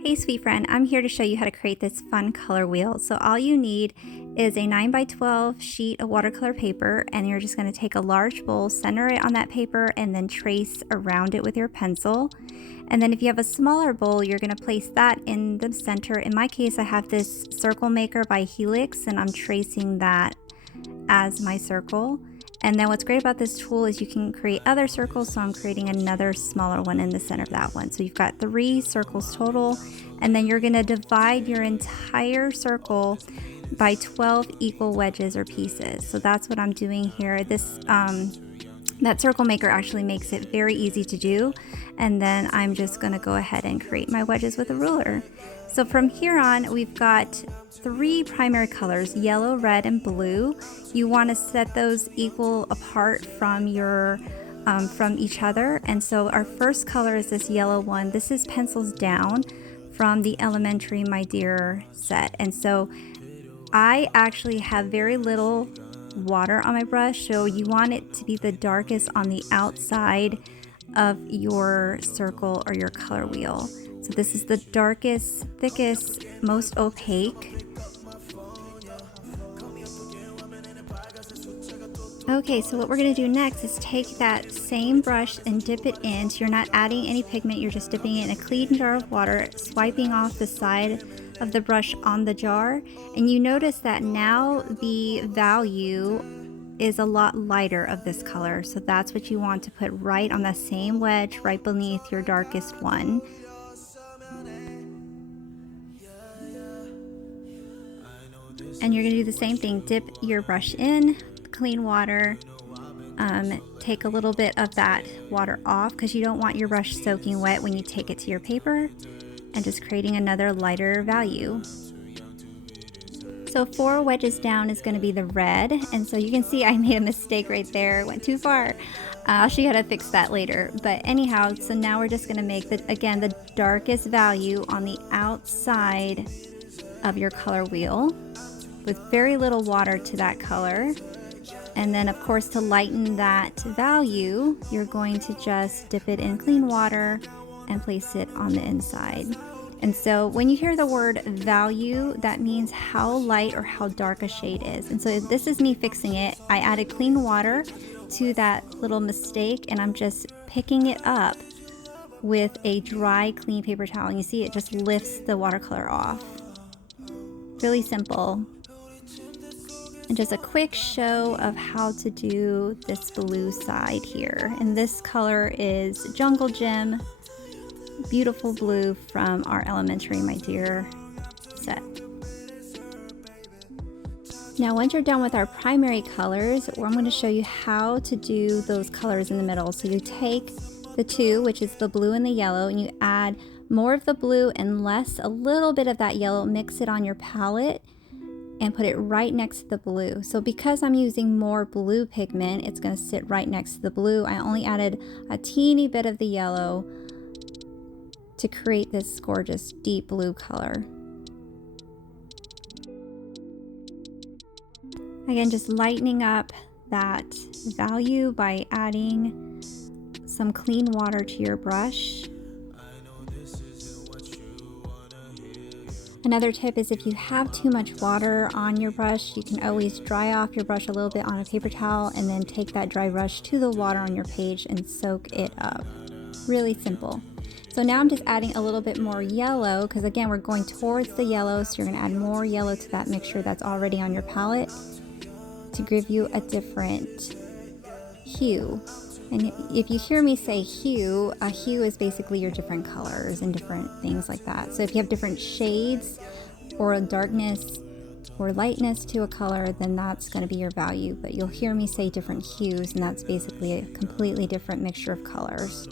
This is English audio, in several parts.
Hey sweet friend, I'm here to show you how to create this fun color wheel. So all you need is a 9 by 12 sheet of watercolor paper, and you're just going to take a large bowl, center it on that paper, and then trace around it with your pencil. And then if you have a smaller bowl, you're going to place that in the center. In my case, I have this circle maker by Helix, and I'm tracing that as my circle. And then what's great about this tool is you can create other circles, so I'm creating another smaller one in the center of that one. So you've got 3 circles total, and then you're going to divide your entire circle by 12 equal wedges or pieces. So that's what I'm doing here. That circle maker actually makes it very easy to do, and then I'm just going to go ahead and create my wedges with a ruler. So from here on, we've got 3 primary colors, yellow, red, and blue. You want to set those equal apart from each other. And so our first color is this yellow one. This is Pencils Down from the Elementary My Dear set. And so I actually have very little water on my brush, so you want it to be the darkest on the outside of your circle or your color wheel. So this is the darkest, thickest, most opaque. Okay, so what we're going to do next is take that same brush and dip it in. So you're not adding any pigment, you're just dipping it in a clean jar of water, swiping off the side of the brush on the jar. And you notice that now the value is a lot lighter of this color. So that's what you want to put right on the same wedge, right beneath your darkest one. And you're going to do the same thing. Dip your brush in clean water. Take a little bit of that water off because you don't want your brush soaking wet when you take it to your paper, and just creating another lighter value. So 4 wedges down is going to be the red, and so you can see I made a mistake right there, went too far. I'll show you how to fix that later. But anyhow, so now we're just going to make the darkest value on the outside of your color wheel with very little water to that color. And then of course, to lighten that value, you're going to just dip it in clean water and place it on the inside. And so when you hear the word value, that means how light or how dark a shade is. And so this is me fixing it. I added clean water to that little mistake, and I'm just picking it up with a dry, clean paper towel. And you see it just lifts the watercolor off. Really simple. And just a quick show of how to do this blue side here. And this color is Jungle Gym, beautiful blue from our Elementary My Dear set. Now once you're done with our primary colors, I'm going to show you how to do those colors in the middle. So you take the 2, which is the blue and the yellow, and you add more of the blue and a little bit of that yellow, mix it on your palette, and put it right next to the blue. So because I'm using more blue pigment, it's going to sit right next to the blue. I only added a teeny bit of the yellow to create this gorgeous deep blue color. Again, just lightening up that value by adding some clean water to your brush. Another tip is if you have too much water on your brush, you can always dry off your brush a little bit on a paper towel and then take that dry brush to the water on your page and soak it up. Really simple. So now I'm just adding a little bit more yellow because again, we're going towards the yellow, so you're going to add more yellow to that mixture that's already on your palette to give you a different hue. And if you hear me say hue, a hue is basically your different colors and different things like that. So if you have different shades or a darkness or lightness to a color, then that's going to be your value. But you'll hear me say different hues, and that's basically a completely different mixture of colors.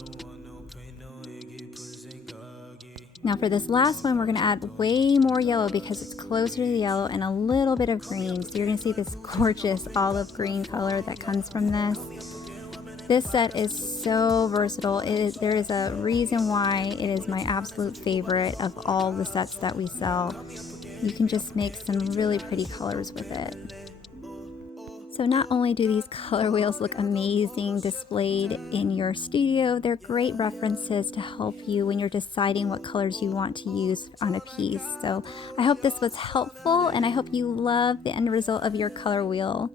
Now for this last one, we're going to add way more yellow because it's closer to the yellow, and a little bit of green. So you're going to see this gorgeous olive green color that comes from this. This set is so versatile. There is a reason why it is my absolute favorite of all the sets that we sell. You can just make some really pretty colors with it. So not only do these color wheels look amazing displayed in your studio, they're great references to help you when you're deciding what colors you want to use on a piece. So I hope this was helpful and I hope you love the end result of your color wheel.